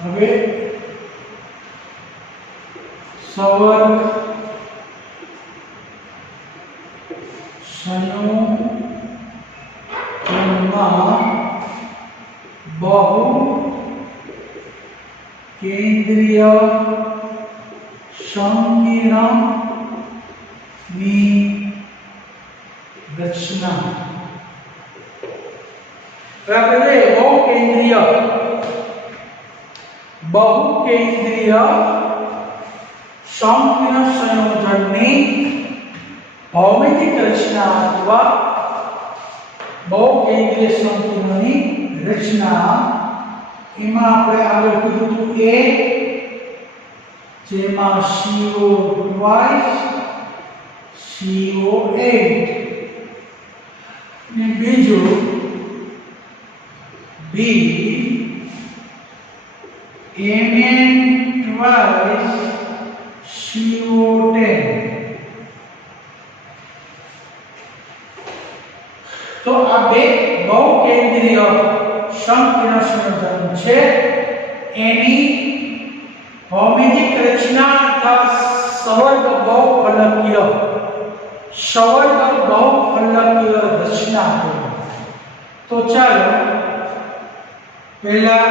હવે સવર્ગ સંયોજનમાં બહુ કેન્દ્રીય સંકીર્ણની રચના બરાબર છે બહુકેન્દ્રીય સંકીર્ણ સંયોજનની ભૌમિતિક રચના અથવા બહુકેન્દ્રીય સંકીર્ણની રચના એમાં આપણે આગળ કીધું હતું કે જેમાં CO twice CO8 ને બીજું B Mn twice CO10 તો આ બે બહુકેન્દ્રીય સંકીર્ણ સંયોજન છે એની ભૌમિતિક રચના અથવા સવર્ગ બહુફલકીય રચના તો ચાલો પહેલા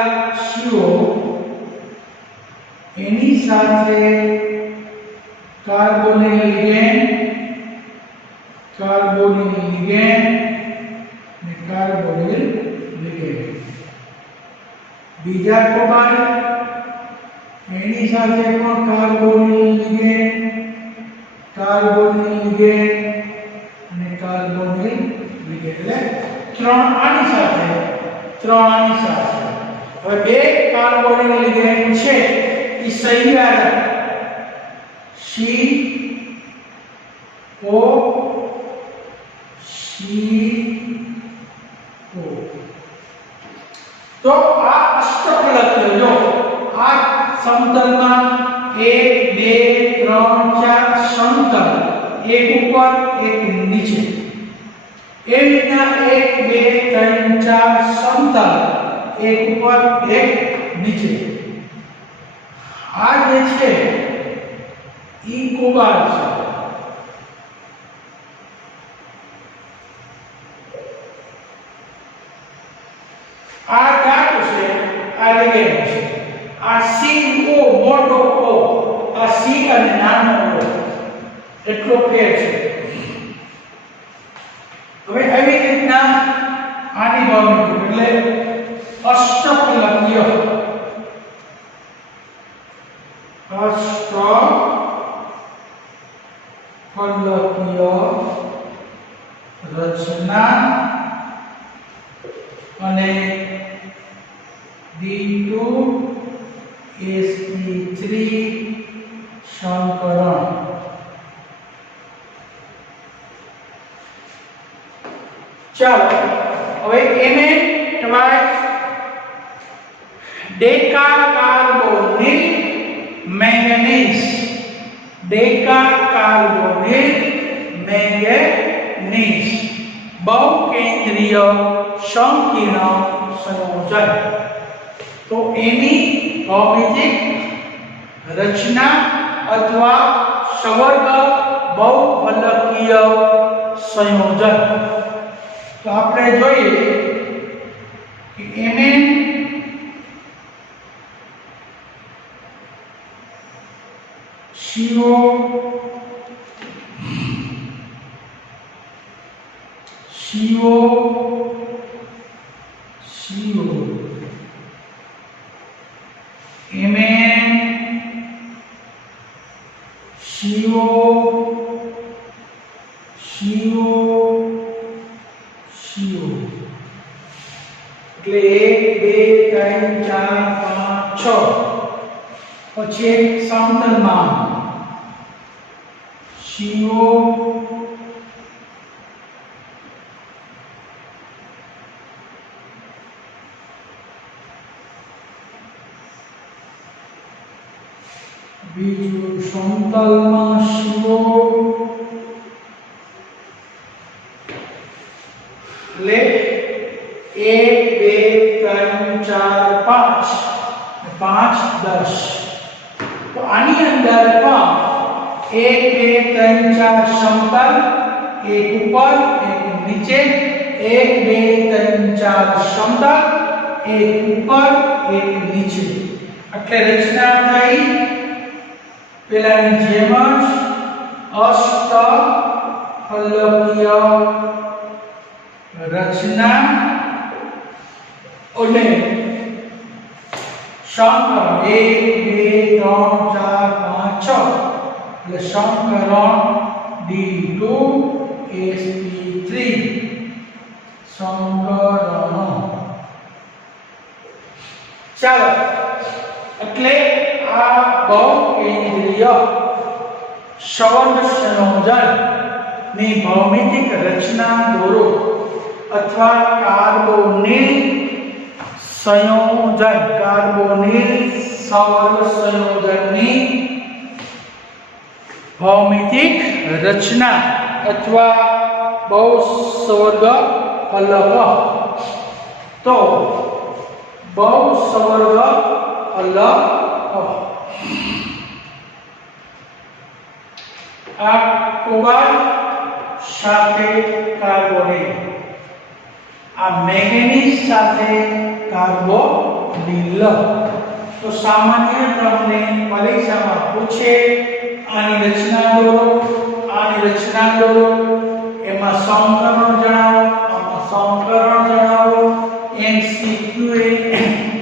CO એની સાથે કાર્બોનિલ લિગેન્ડ અને કાર્બોનિલ લિગેન્ડ બીજા કોબાલ્ટ એની સાથે પણ કાર્બોનિલ લિગેન્ડ અને કાર્બોનિલ લિગેન્ડ એટલે ત્રણ આની સાથે હવે બે કાર્બોનિલ લિગેન્ડ છે એ સહિયારા CO તો આ અષ્ટફલકીય જો આ સમતલમાં 1 2 3 4 સમતલ એક ઉપર એક નીચે એ રીતના 1 2 3 4 સમતલ એક ઉપર એક નીચે આ જે છે ઈ કોબાલ્ટ છે આ ધાતુ છે આ લિગેન્ડ છે આ CO મોટો O આ C અને નાનો O એટલો ફેર છે હવે આવી રીતના આની ભૌમિતિક એટલે અષ્ટફલકીય રચના અને D2sp3 સંકરણ ચાલો હવે Mn twice ડેકાકાર્બોનિલ મેંગેનીઝ બહુકેન્દ્રીય સંકીર્ણ સંયોજન તો એની ભૌમિતિક રચના અથવા સવર્ગ બહુફલકીય સંયોજન તો આપણે જોઈએ કે Mn CO Mn CO એટલે 1 2 3 4 5 6 પછી એક સમતલમાં CO બીજું સમતલમાં CO એટલે 1 2 3 4 5 5 10. तो आनी अंदर पण 1 2 3 4 समतल, एक ऊपर एक नीचे, 1 2 3 4 समतल, एक ऊपर एक नीचे. એટલે રચના થઈ પેલાની જેમ જ અષ્ટફલકીય રચના. એટલે સમકરણ 1 2 3 4 5 6 એટલે સમકરણ D2 sp3 સમકરણો. ચાલો, એટલે આ બહુકેન્દ્રીય સંવર્ગ સંયોજન ની ભૌમિતિક રચના દોરો અથવા કાર્બોનિલ સંયોજન, કાર્બોનિલ સંવર્ગ સંયોજનની ભૌમિતિક રચના અથવા બહુસંવર્ગ ફલક. તો બહુસંવર્ગ ફલક આ કોબાલ્ટ સાથે કાર્બોનિલ, આ મેંગેનીઝ સાથે કાર્બોનિલ. તો સામાન્ય તમને પરીક્ષામાં પૂછે આની રચના દોરો, આની રચના દોરો, એમાં સમકરણ જણાવો, આમાં સમકરણ જણાવો, MCQ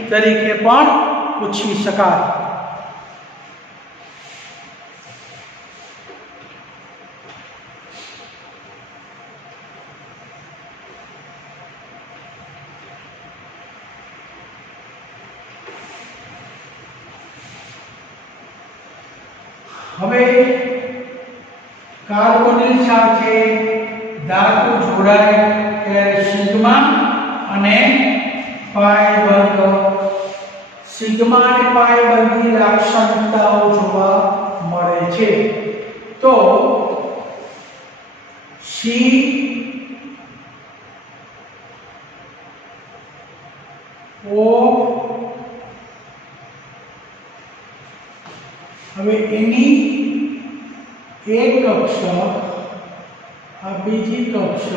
તરીકે પણ પૂછી શકાય. હવે કાર્બોનિલ સાથે ધાતુ જોડાય ત્યારે સિગ્મા અને પાઈ વર્ગ, સિગ્મા અને પાઈ વર્ગની લાક્ષણિકતાઓ જોવા મળે છે. તો સી ઓ, હવે એની એક કક્ષક, આ બીજી કક્ષક,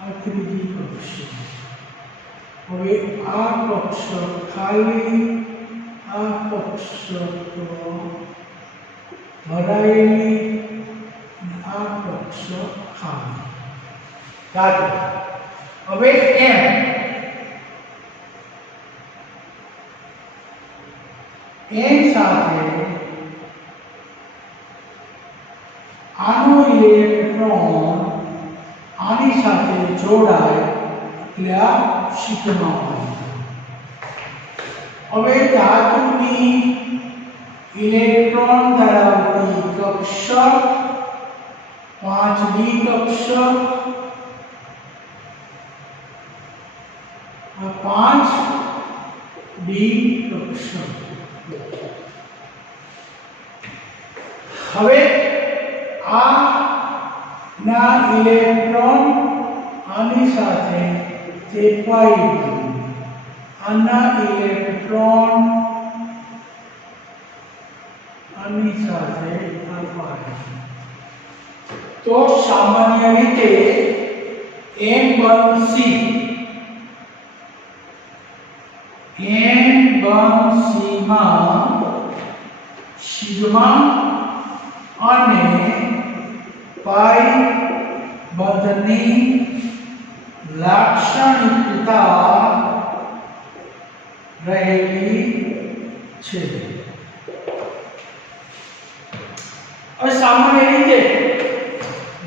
આ ત્રીજી કક્ષક. હવે આ કક્ષક ખાલી, આ કક્ષક ભરાયેલી, આ કક્ષક ખાલી. દાખલ હવે એમ એન સાથે આનો ઇલેક્ટ્રોન આની સાથે જોડાય એટલે આ સિગ્મા બને. હવે ધાતુની ઇલેક્ટ્રોન ધરાવતી કક્ષક 5d કક્ષક, આ 5d કક્ષક. હવે આ ના ઇલેક્ટ્રોન આની સાથે તે પાઈ, આના ઇલેક્ટ્રોન આની સાથે આ પાઈ. તો સામાન્ય રીતે M1C માં સિગ્મા અને પાઈ બંધની લાક્ષણિકતા રહેલી છે. હવે સામાન્ય રીતે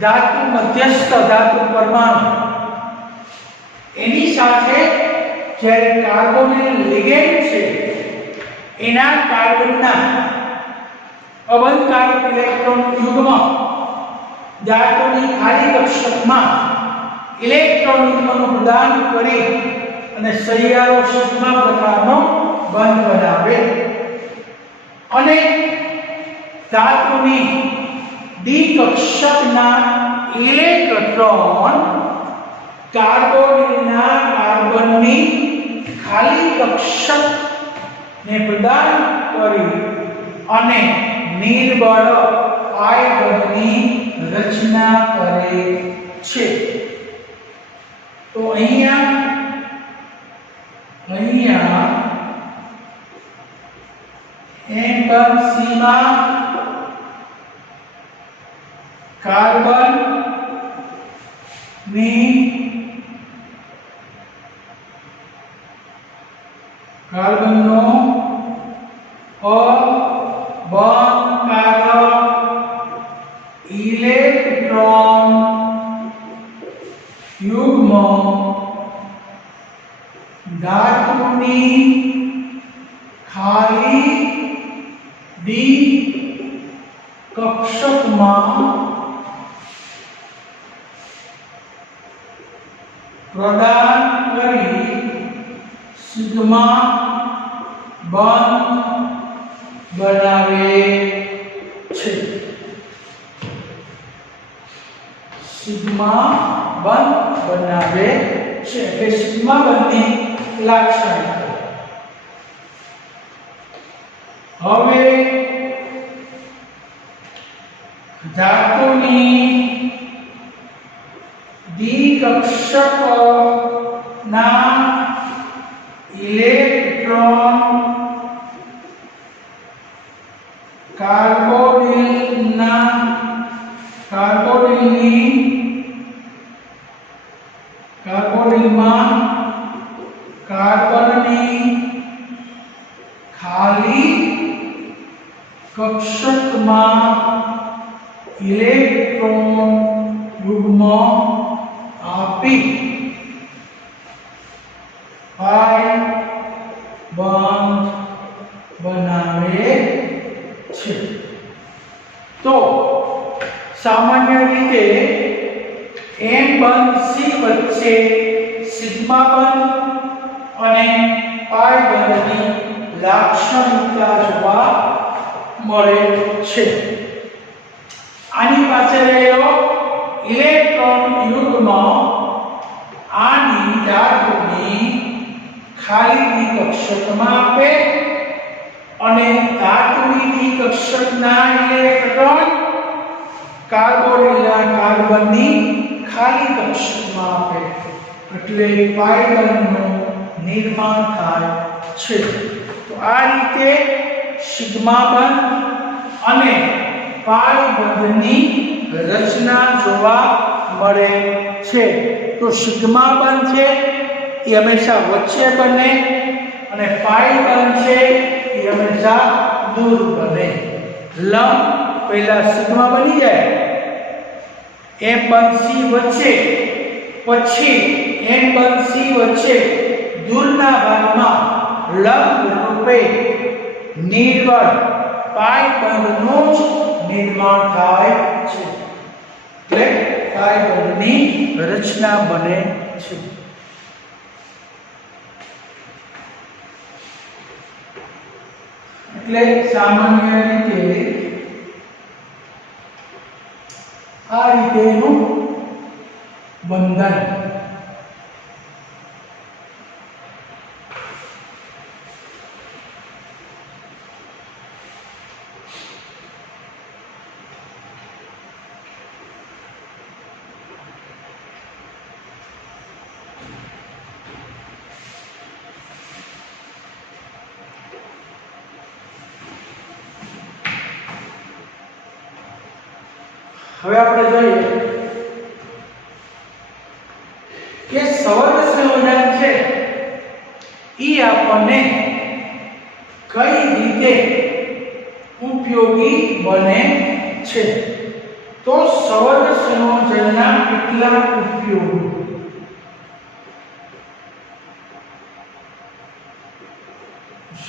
ધાતુ મધ્યસ્થ ધાતુ પરમાણુ એની સાથે જ્યારે કાર્બોનિલ લિગેન્ડ છે એના કાર્બનના અબંધકારક ઇલેક્ટ્રોન યુગ્મ ધાતુની ખાલી કક્ષકમાં ઇલેક્ટ્રોન યુગ્મનું પ્રદાન કરી અને સહિયારો સિગ્મા પ્રકારનો બંધ બનાવે અને ધાતુની ડી કક્ષકના ઇલેક્ટ્રોન કાર્બોનિલના કાર્બનની ખાલી કક્ષક ને પ્રદાન કરી અને નિર્બળ પાયબંધની રચના કરે છે. તો અહીંયા M1C માં કાર્બન નો અબંધકારક ઇલેક્ટ્રોન યુગ્મ ધાતુની ખાલી ડી કક્ષકમાં પ્રદાન કરી સિગ્મા બંધ બનાવે છે. સિગ્મા બંધ બનાવે છે એટલે સિગ્મા બંધની લાક્ષણિકતા. હવે ધાતુની દ્વિકક્ષકના ઇલેક્ટ્રોન કાર્બોનિલમાં કાર્બનની ખાલી કક્ષકમાં ઇલેક્ટ્રોન યુગ્મ આપી પાય બંધ બનાવે છે. તો સામાન્ય રીતે M બંધ C વચ્ચે સિગ્મા બંધ અને પાય બંધની લાક્ષણિકતા જોવા મળે છે. આની પાસે રહેલો ઇલેક્ટ્રોન યુગ્મ આની ધાતુની ખાલી કક્ષકમાં આપે અને ધાતુની કક્ષકના ઇલેક્ટ્રોન કાર્બોનિલના કાર્બનની ખાલી કક્ષકમાં આપે એટલે પાય બંધનું નિર્માણ થાય છે. તો આ રીતે સિગ્મા બંધ અને પાય બંધની રચના જોવા મળે છે. તો સિગ્મા બંધ છે એ હંમેશા વચ્ચે બને અને પાય બંધ છે એ હંમેશા દૂર બને. લંબ પહેલા સિગ્મા બની જાય M બંધ C વચ્ચે, પછી N બંધ C વચ્ચે દૂરના ભાગમાં લંબ રૂપે નિર્બળ પાય બંધનું જ નિર્માણ થાય છે એટલે પાય બંધની રચના બને છે. એટલે સામાન્ય રીતે આ રીતેનું બંધન હવે આપણે જોઈએ કે સવર્ગ સંયોજન છે ઈ આપણને કઈ રીતે ઉપયોગી બને છે. તો સવર્ગ સંયોજનના કેટલાક ઉપયોગો.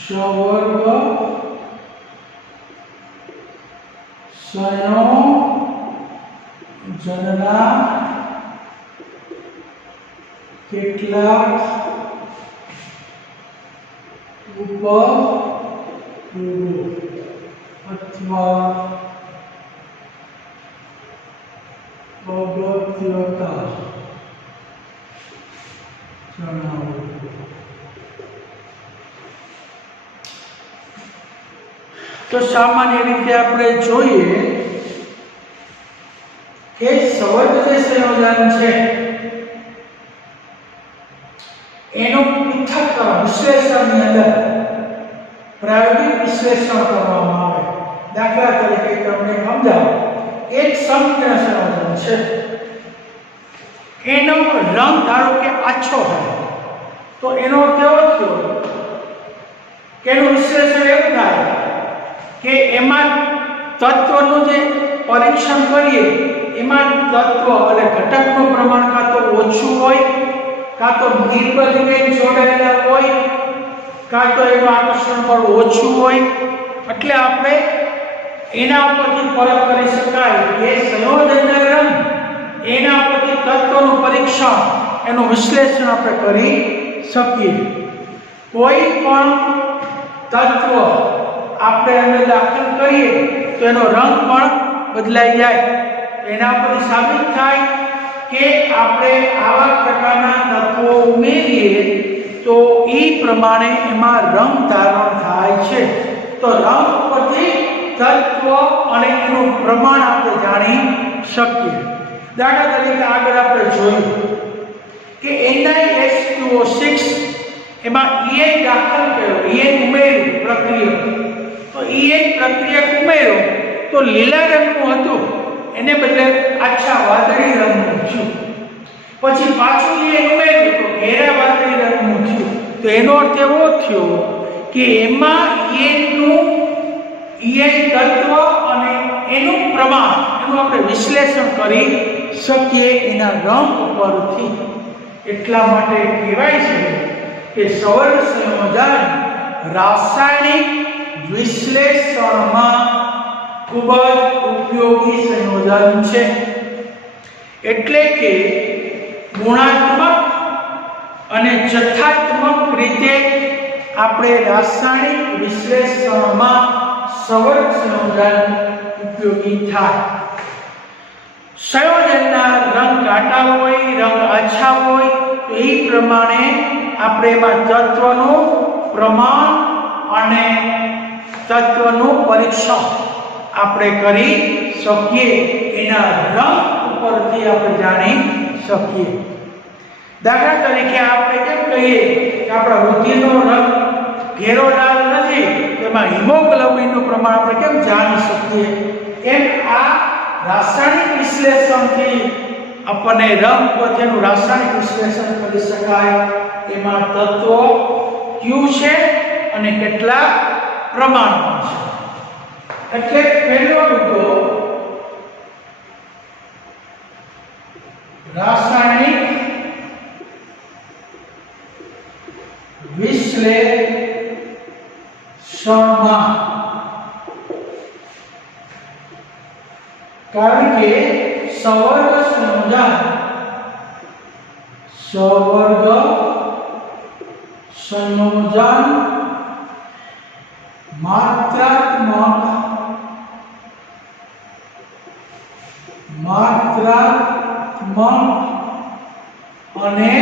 સવર્ગ સંયોજનના કેટલાક ઉપયોગો અથવા અગત્યતા જણાવો. તો સામાન્ય રીતે આપણે જોઈએ કે સવર્ગ જે સંયોજન છે એનું પૃથ્થકરણ વિશ્લેષણની અંદર પ્રાયોગિક વિશ્લેષણ કરવામાં આવે. દાખલા તરીકે તમને સમજાવો, એક સંકીર્ણ સંયોજન છે, એનો રંગ ધારો કે આછો હોય તો એનો કેવો થયો કે એનું વિશ્લેષણ એવું થાય કે એમાં તત્વનું જે પરીક્ષણ કરીએ એમાં તત્વ અને ઘટકનું પ્રમાણ કાં તો ઓછું હોય, કાં તો નિર્બળીને જોડાયેલા હોય, કાં તો એનું આકર્ષણ પર ઓછું હોય. એટલે આપણે એના ઉપરથી પરખ કરી શકાય કે સંયોજનના રંગ, એના ઉપરથી તત્વનું પરીક્ષણ, એનું વિશ્લેષણ આપણે કરી શકીએ. કોઈ પણ તત્વ આપણે અંદર દાખલ કરીએ તો એનો રંગ પણ બદલાઈ જાય. એના પરથી સાબિત થાય કે આપણે આવા પ્રકારના તત્વો ઉમેરીએ તો એ પ્રમાણે એમાં રંગ ધારણ થાય છે. તો રંગ પરથી તત્વ અને એનું પ્રમાણ આપણે જાણી શકીએ. દાખલા તરીકે આગળ આપણે જોયું કે NiH2O6 એમાં EN દાખલ કર્યો, EN ઉમેર્યું પ્રક્રિયક. તો EN પ્રક્રિયક ઉમેર્યો તો લીલા રંગનું હતું, એને બદલે આછા વાદળી રંગનું થયું. પછી પાછું EN ઉમેર્યું તો ઘેરા વાદળી રંગનું થયું. તો એનો અર્થ એવો થયો કે એમાં EN તત્વ અને એનું પ્રમાણ, એનું આપણે વિશ્લેષણ કરી શકીએ એના રંગ ઉપરથી. એટલા માટે કહેવાય છે કે સવર્ગ સંયોજન રાસાયણિક વિશ્લેષણમાં ખૂબ જ ઉપયોગી સંયોજન છે. એટલે કે ગુણાત્મક અને જથ્થાત્મક રીતે આપણે રાસાયણિક વિશ્લેષણમાં સવર્ગ સંયોજન ઉપયોગી થાય. સંયોજનના રંગ ઘાટા હોય, રંગ આછા હોય તો એ પ્રમાણે આપણે એમાં તત્વનું પ્રમાણ અને તત્વનું પરીક્ષણ આપણે કરી શકીએ. એના રંગ ઉપરથી આપણે જાણી શકીએ. દાખલા તરીકે આપણે કેમ કહીએ કે આપણા રુધિરનો રંગ ઘેરો લાલ નથી, તેમાં હિમોગ્લોબિનનું પ્રમાણ આપણે કેમ જાણી શકીએ? એમ આ રાસાયણિક વિશ્લેષણથી આપણને રંગ પરનું રાસાયણિક વિશ્લેષણ કરી શકાય. એમાં તત્વો કયું છે અને કેટલા પ્રમાણમાં છે. એટલે પહેલો મુદ્દો રાસાયણિક વિશ્લેષણમાં, કારણ કે સવર્ગ સંયોજન માત્રાત્મક અને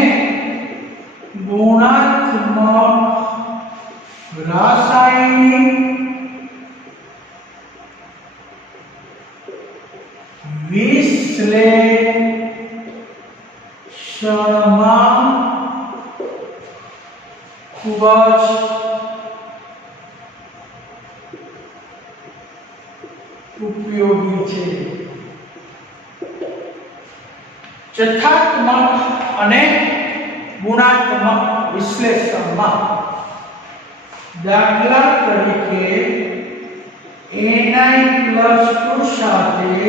ગુણાત્મક રાસાયણિક વિશ્લેષણમાં ખૂબ જ ઉપયોગી છે. જથ્થાત્મક અને ગુણાત્મક વિશ્લેષણમાં દાખલા તરીકે Na+2 સાથે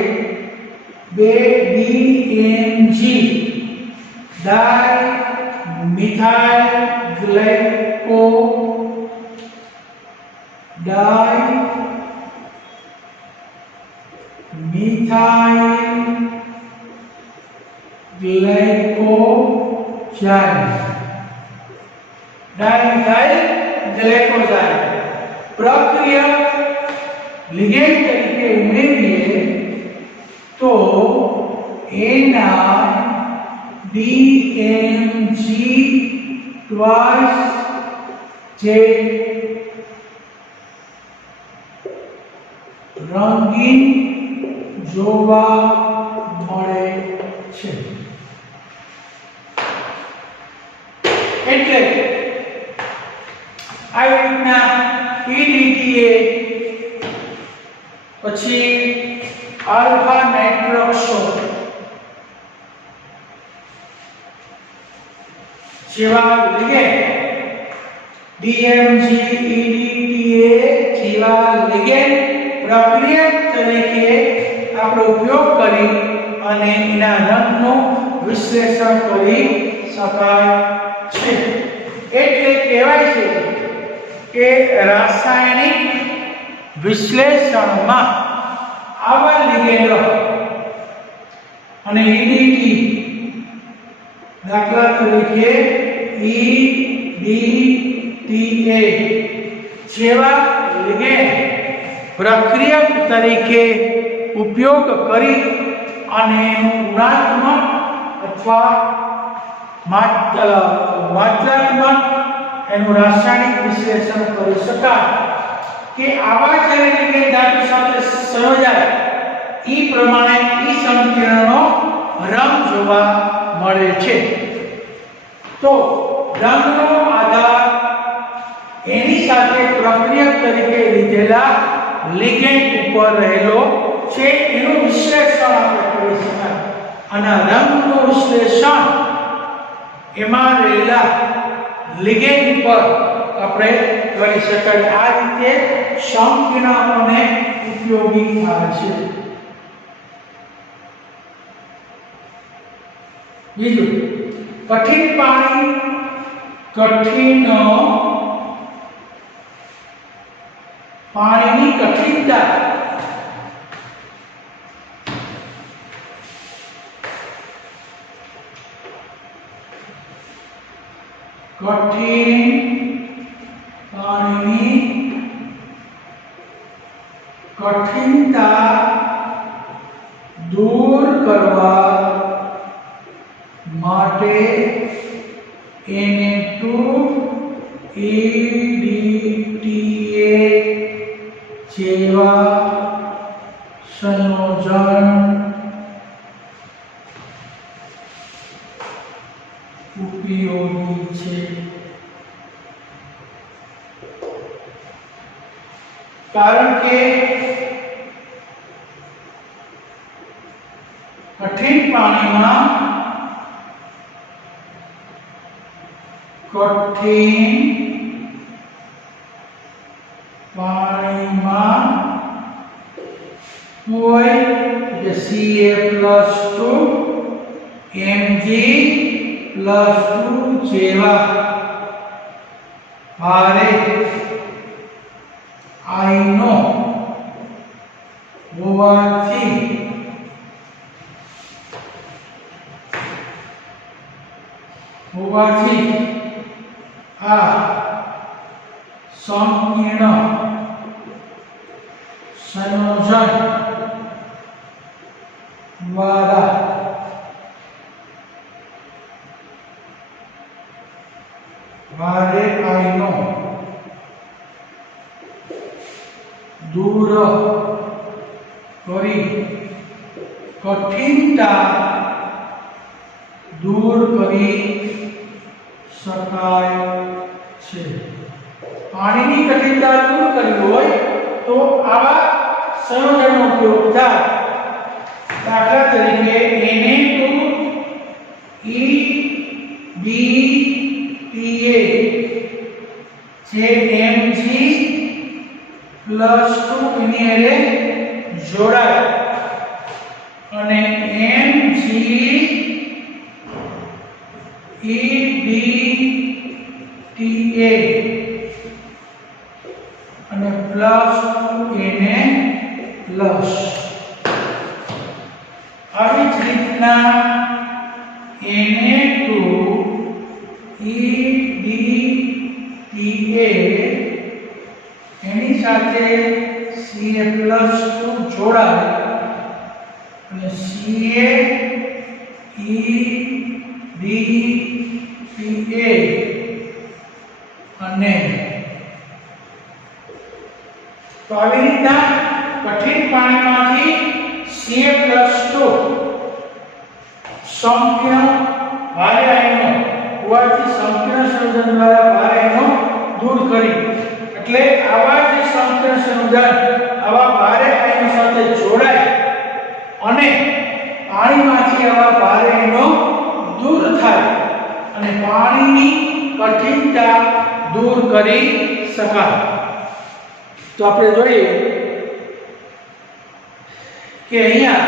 2BMG ડાઇમિથાઇલ ગ્લાયકો ડાઇમિથાઇલ પ્રક્રિયા લિગેન્ડ તરીકે ઉમેરીએ તો એના DMG ટ્વાઇસ જે રંગીન જોવા મળે છે. એટલે આવી રીતના EDTA પછી આલ્ફા નાઇટ્રોક્સો જેવા લિગેન્ડ DMG EDTA જેવા લિગેન્ડ પ્રક્રિયા તરીકે આપણે ઉપયોગ કરી અને એના રંગનું વિશ્લેષણ કરી શકાય છે. એટલે કહેવાય છે કે રાસાયણિક વિશ્લેષણમાં આવા લિગેન્ડો અને EDTA દાખલા તરીકે EDTA જેવા લિગેન્ડ પ્રક્રિયક તરીકે ઉપયોગ કરી અને ગુણાત્મક અથવા માત્રાત્મક એનું રાસાયણિક વિશ્લેષણ કરી શકાય કે આવા જ્યારે લિગેન્ડ ધાતુ સાથે સંયોજાય એ પ્રમાણે એ સંકીર્ણનો રંગ જોવા મળે છે. તો રંગનો આધાર એની સાથે પ્રક્રિયક તરીકે લીધેલા લિગેન્ડ ઉપર રહેલો છે. એનું વિશ્લેષણ આપણે કરી શકાય અને રંગનું વિશ્લેષણ એમાં રહેલા લિગેન્ડ પર આપણે કરી શકાય. આ રીતે સંકીર્ણોને ઉપયોગી થાય છે. બીજું, કઠિન પાણી પાણીની કઠિનતા કઠિનતા દૂર કરવા માટે Na2EDTA જેવા સંયોજન ઉપયોગી છે. કારણ કે કઠિન પાણીમાં હોય જે Ca+2 Mg+2 જેવા ભારે આયનો હોવાથી આ સંકીર્ણ સંયોજન દ્વારા ભારે આયનો દૂર કરી કઠિનતા દૂર કરી શકાય છે. પાણીની કઠિનતા દૂર કરવી હોય તો આવા સંયોજનનો ઉપયોગ થાય. દાખલા તરીકે Na2EDTA જે Mg+2 એની હારે જોડાય અને MgEDTA અને +2Na+. આવી જ રીતના Na2EDTA એની સાથે Ca+2 જોડાય અને CaEDTA અને તો આવી રીતના કઠિન પાણીમાંથી Ca+2 સંકીર્ણ ભારે આયનો હોવાથી સંકીર્ણ સંયોજન દ્વારા ભારે આયનો દૂર કરી એટલે આવા જે સંકીર્ણ સંયોજન આવા ભારે આયનો સાથે જોડાય અને પાણીમાંથી આવા ભારે આયનો દૂર થાય અને પાણીની કઠિનતા દૂર કરી શકાય. તો આપણે જોઈએ કે અહીંયા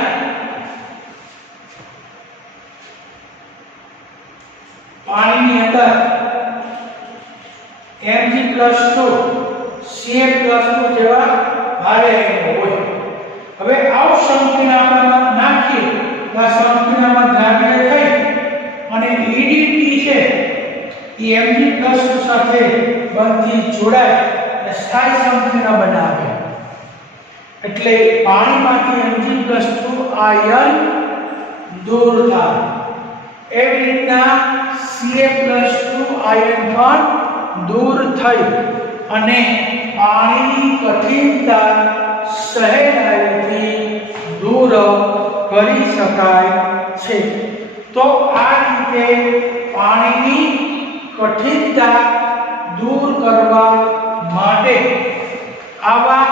પાણીની અંદર Mg+2 Ca+2 જેવા ભારે આયનો હોય. હવે આવ સંકીર્ણમાં નાખીએ તો આ સંકીર્ણમાં દ્રાવ્ય થઈ અને EDT છે એ Mg+2 સાથે બંધથી જોડાય અને સ્થાયી સંકીર્ણ બનાવે. એટલે પાણીમાંથી Mg+2 આયન દૂર થાય. એવી રીતના Ca+2 આયન પણ દૂર થઈ અને પાણીની કઠિનતા સહેલાઈથી દૂર કરી શકાય છે. તો આ રીતે પાણીની કઠિનતા દૂર કરવા માટે આવા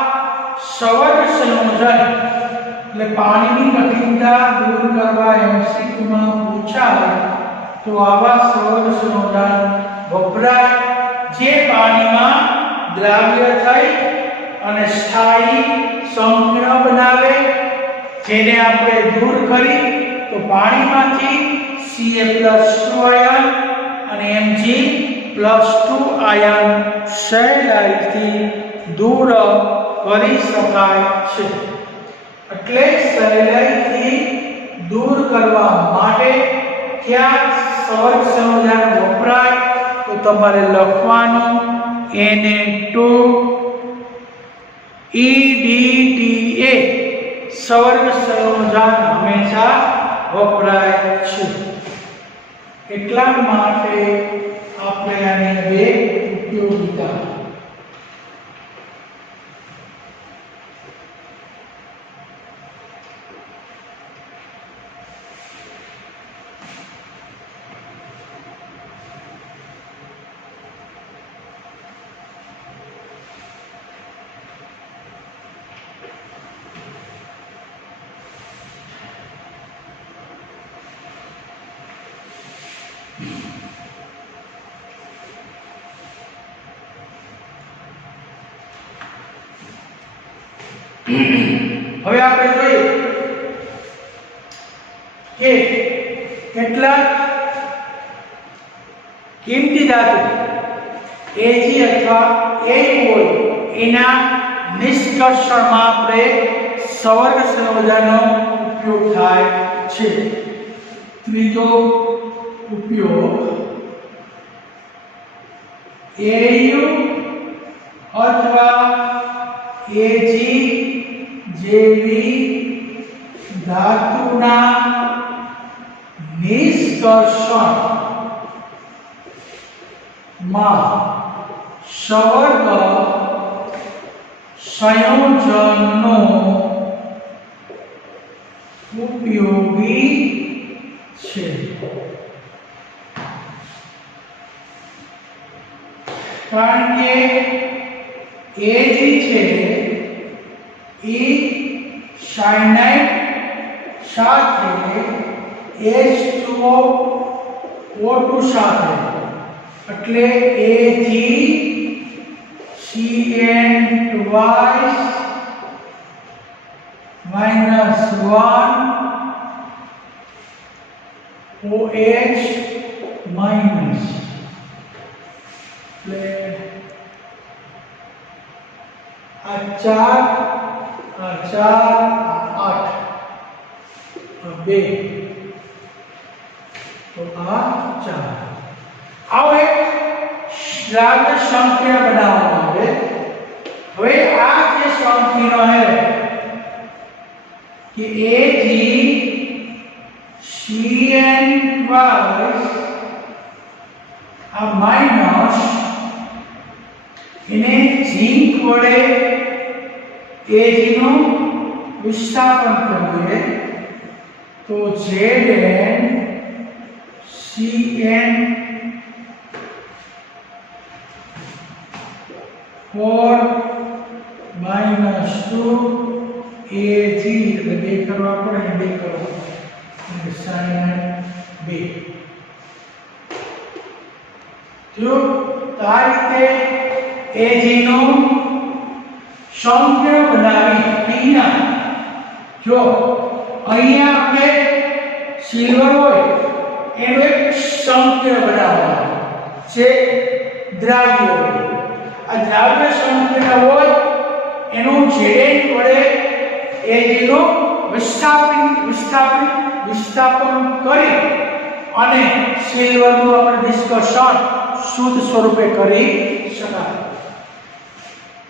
સવર્ગ સંયોજન એટલે પાણીની કઠિનતા દૂર કરવા MCQમાં પૂછાય તો આવા સવર્ગ સંયોજન વપરાય જે પાણીમાં દ્રાવ્ય થઈ અને સ્થાયી સંકીર્ણ બનાવે જેને આપણે દૂર કરી તો પાણીમાંથી Ca+2 આયન અને Mg+2 આયન સહેલાઈથી દૂર કરી શકાય છે. એટલે સહેલાઈથી દૂર કરવા માટે ક્યાં સવર્ગ સંયોજન વપરાય તો તમારે લખવાનું Na2EDTA સવર્ગ સંયોજન હંમેશા વપરાય છે. એટલા માટે આપણે આને બે ઉપયોગિતા હવે આપણે જોઈએ કે કેટલાક કિંમતી ધાતુ Ag અથવા A હોય એના નિષ્કર્ષણમાં આપણે સવર્ગ સંયોજનનો ઉપયોગ થાય છે. ત્રીજો ઉપયોગ Au અથવા Ag જેવી ધાતુના નિષ્કર્ષણમાં સવર્ગ સંયોજનનો ઉપયોગી છે. કારણ કે Ag છે એ સાયનાઇડ સાથે H2O2 સાથે એટલે AgCN twice minus 1 OH minus એટલે આ 4 8 2 તો આ 4 આવો એક દ્રાવ્ય સંકીર્ણ બનાવવામાં આવે. હવે આ જે સંકીર્ણ है कि AgCN twice આ માઈનસ એને ઝીંક વડે Ag નું વિસ્થાપન કરીએ તો Zn Cn 4 minus 2 Ag એટલે બે કરવા પડે બે કરો એટલે sin b જો તો આ રીતે Ag નો સંખ્યા બનાવી અહીંયા જો અહીંયા આપણે સિલ્વર હોય એનો એક સંખ્યા બનાવવાનો છે દ્રાવ્ય આ દ્રાવ્ય સંખ્યા હોય એનું Zn વડે Ag નો વિસ્થાપન કરી અને સિલ્વરનું આપણે ડિસ્કશન શુદ્ધ સ્વરૂપે કરી શકાય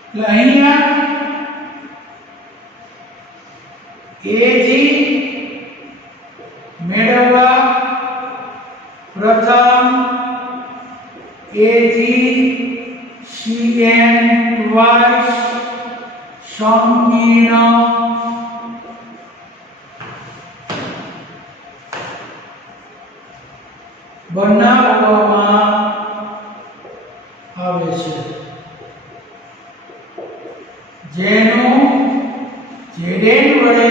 એટલે અહીંયા Ag મેળવવા પ્રથમ Ag Cn twice સંકીર્ણ બનાવવામાં આવે છે જેનું Zn વડે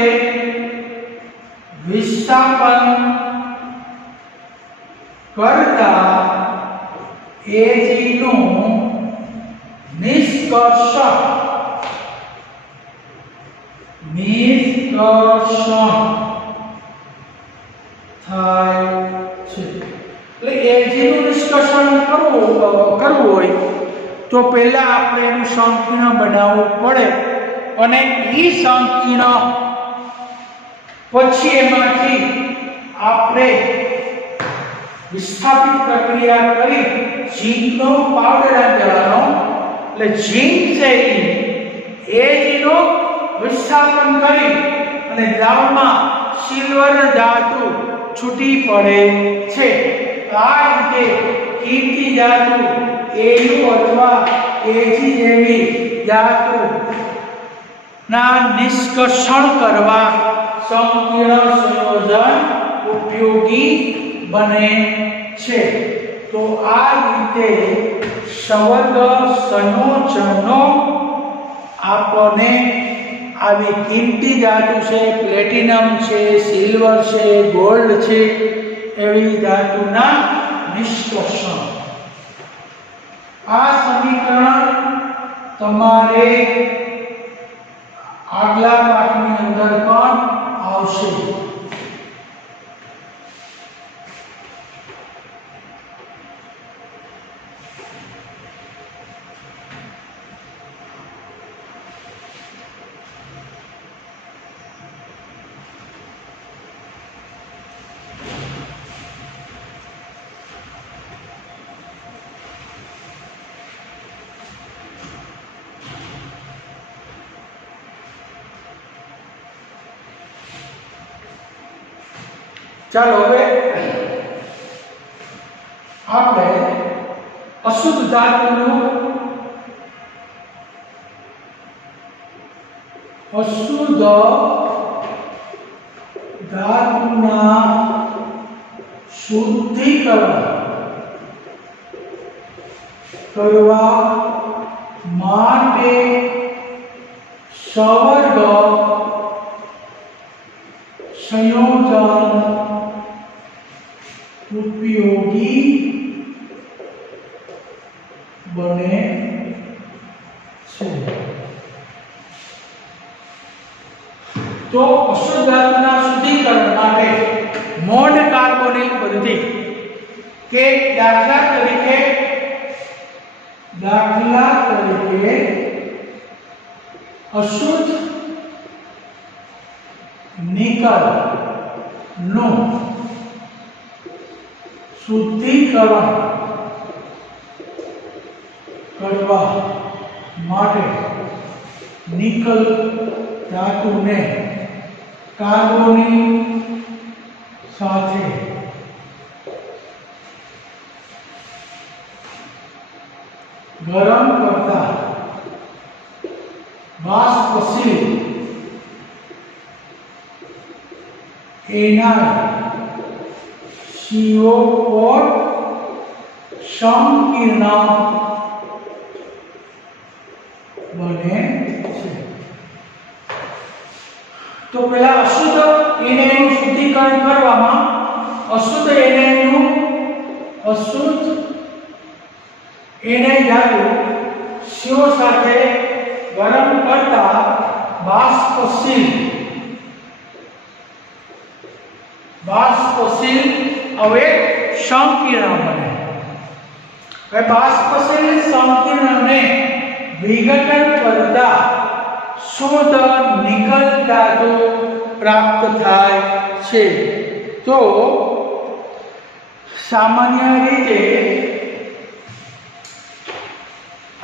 વિસ્થાપન કરતા Ag નું નિષ્કર્ષણ થાય છે એટલે Ag નું નિષ્કર્ષણ કરવું હોય તો પહેલા આપણે એનું સંકીર્ણ બનાવવું પડે અને એ સંકીર્ણ પછી એમાંથી આપણે વિસ્થાપિત પ્રક્રિયા કરી ઝીંકનો પાવડર આપવાનો એટલે ઝીંક છે Ag નો વિસ્થાપન કરી અને દ્રાવણમાં સિલ્વર ધાતુ છૂટી પડે છે આ રીતે કીર્તિ ધાતુ Au અથવા Ag જેવી ધાતુ ના નિષ્કર્ષણ કરવા સંકીર્ણ સંયોજન ઉપયોગી બને છે તો આ રીતે સંવર્ગ સંયોજનો આપણને આવી કિંમતી ધાતુ છે પ્લેટિનમ છે સિલ્વર છે ગોલ્ડ છે એવી ધાતુના નિષ્કર્ષણ આ સમીકરણ તમારે આગલા પાઠની અંદર પણ આવશે ચાલો હવે આપણે અશુદ્ધ ધાતુના શુદ્ધિકરણ કરવા માટે સંવર્ગ સંયોજન ઉપયોગી બને છે તો અશુદ્ધ ધાતુના શુદ્ધિકરણ માટે મોડ કાર્બોનિલ પદ્ધતિ કે દાખલા તરીકે અશુદ્ધ નિકલ નું શુદ્ધિકરણ કરવા માટે નિકલ ધાતુને કાર્બોનિલ સાથે ગરમ કરતા बाष्पशील NiCO और संकीर्ण बने छे। तो पहला अशुद्ध Na નું શુદ્ધિકરણ કરવામાં અશુદ્ધ Na ધાતુ CO સાથે ગરમ કરતા બાષ્પશીલ હવે સંકીર્ણ બને। હવે બાષ્પશીલ સંકીર્ણને વિઘટન કરતા શુદ્ધ નિકલ ધાતુ प्राप्त थाय छे। तो सामान्य रीते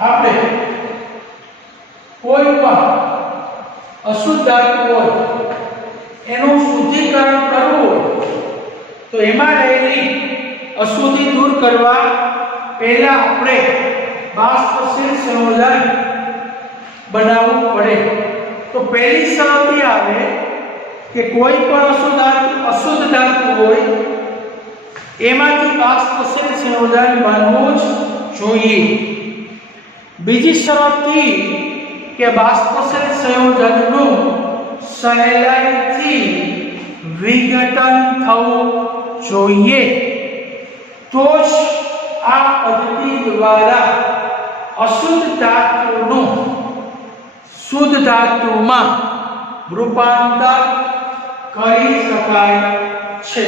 आपणे कोई पण अशुद्ध धातु होय एનું શુદ્ધિકરણ કરવું હોય તો એમાં રહેલી અશુદ્ધિ દૂર કરવા પહેલા આપણે બાષ્પશીલ સંયોજન બનાવવું પડે। તો પહેલી શરત એ આવે કે કોઈ પણ અશુદ્ધ ધાતુ હોય એમાંથી બાષ્પશીલ સંયોજન બનવું જ જોઈએ। બીજી શરત એ કે બાષ્પશીલ સંયોજનનું સહેલાઈથી વિઘટન થવું જોઈએ તો જ આ પદ્ધતિ દ્વારા અશુદ્ધ ધાતુનું શુદ્ધ ધાતુમાં રૂપાંતર કરી શકાય છે।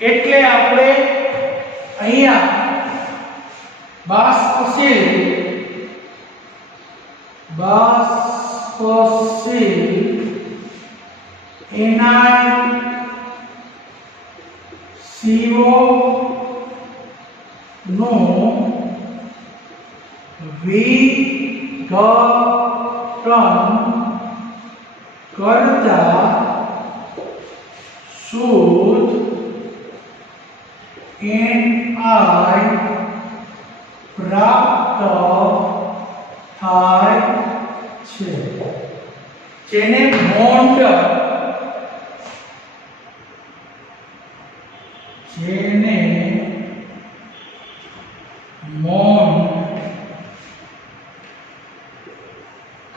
એટલે આપણે અહીંયા બાષ્પશીલ NiCO નું વિઘટન करता शुद्ध Ni प्राप्त थाय छे जेने मोंड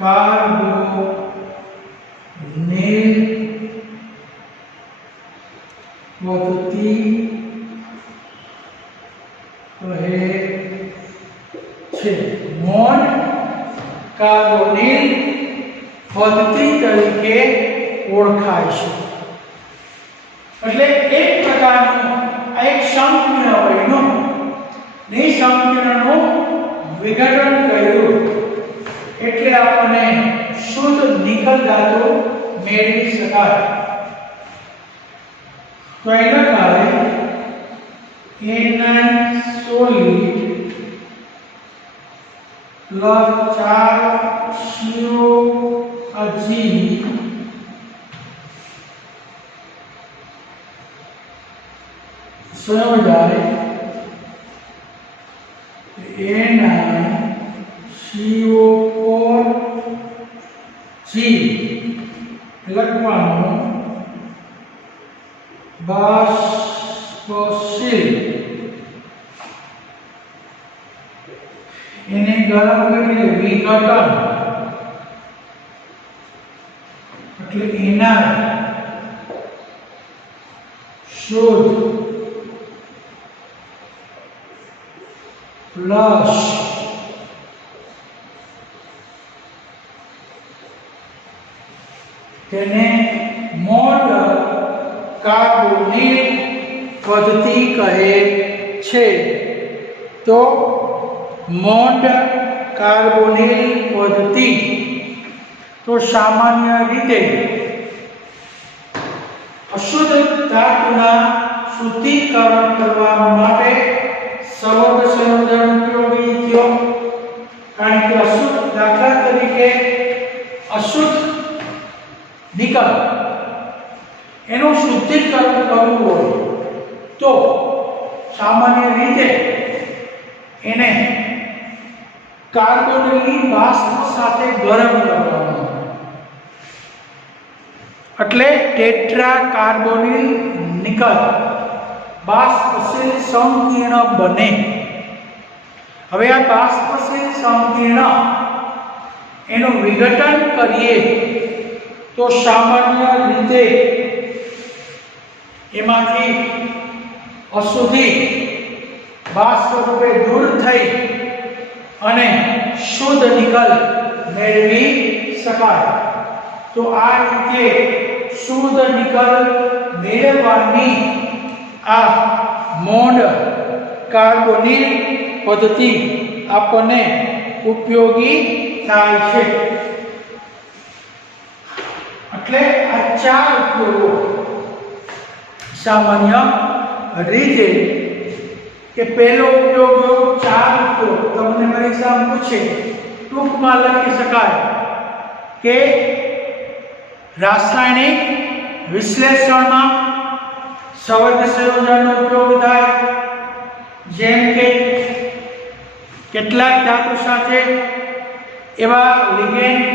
कार्बोनिल पद्धति કહે છે। મોન કાર્બોનિલ પદ્ધતિ તરીકે ઓળખાય છે। એટલે એક પ્રકારનું એક સંકીર્ણ વયનું નિસંકીર્ણનું વિઘટન કર્યું એટલે આપણને શુદ્ધ નિકલ ધાતુ મેળવી શકાય। તો એના કારણે Na solid plus 4CO G સંયોજાય NiCO4 G લખવાનું બાષ્પશીલ એને ગરમ કરીને વિઘટન એટલે એના શુદ્ધ પ્લસ તેને મોડ કાર્બોનિલ પદ્ધતિ કહે છે। તો મોડ કાર્બોનિલ પદ્ધતિ તો સામાન્ય રીતે અશુદ્ધ ધાતુના શુદ્ધિકરણ કરવા માટે સૌર સંયોજન ઉપયોગી થયો। કારણ કે અશુદ્ધ દાખલા તરીકે અશુદ્ધ નિકલ એનું શુદ્ધિકરણ કરવું હોય તો સામાન્ય રીતે એને કાર્બોનિલની બાષ્પ સાથે ગરમ કરવાનો, એટલે ટેટ્રા કાર્બોનિલ નિકલ બાષ્પશીલ સંકીર્ણ બને। હવે આ બાષ્પશીલ સંકીર્ણ એનું વિઘટન કરીએ તો સામાન્ય રીતે એમાંથી અશુદ્ધિ બાષ્પ રૂપે દૂર થઈ અને શુદ્ધ નિકલ મેળવી શકાય। તો આ રીતે શુદ્ધ નિકલ મેળવવાની આ મોડ કાર્બોનિલ પદ્ધતિ આપણને ઉપયોગી થાય છે। એટલે આ ચાર ઉપયોગો સામાન્ય રીતે કે પહેલો ઉપયોગ ચાર ઉપયોગ તમને પરીક્ષામાં પૂછે, ટૂંકમાં લખી શકાય કે રાસાયણિક વિશ્લેષણમાં સંવર્ગ સંયોજનનો ઉપયોગ થાય, જેમ કે કેટલાક ધાતુ સાથે એવા લિગેન્ડ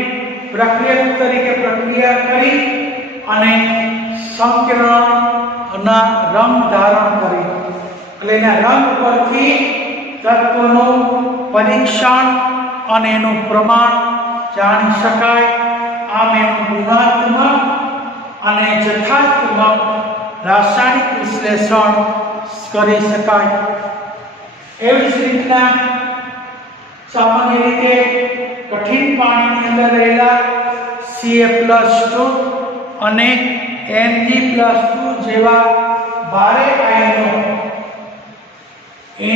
પ્રક્રિયા તરીકે પ્રક્રિયા કરી અને સંકીર્ણના રંગ ધારણ કરી, એટલે એના રંગ પરથી તત્વનું પરીક્ષણ અને એનું પ્રમાણ જાણી શકાય। આમ એનું ગુણાત્મક અને જથ્થાત્મક રાસાયણિક વિશ્લેષણ કરી શકાય। એવી જ રીતના સામાન્ય રીતે કઠિન પાણીની અંદર રહેલા Ca+2 અને Mg+2 જેવા ભારે આયનો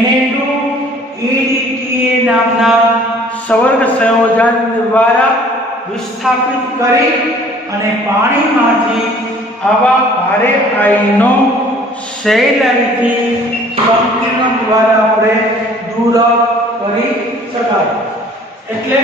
Na2EDTA નામના સંવર્ગ સંયોજન દ્વારા વિસ્થાપિત કરી અને પાણીમાંથી આવા ભારે આયનો સહેલાઈથી સંકીર્ણ દ્વારા આપણે દૂર કરી શકાય। એટલે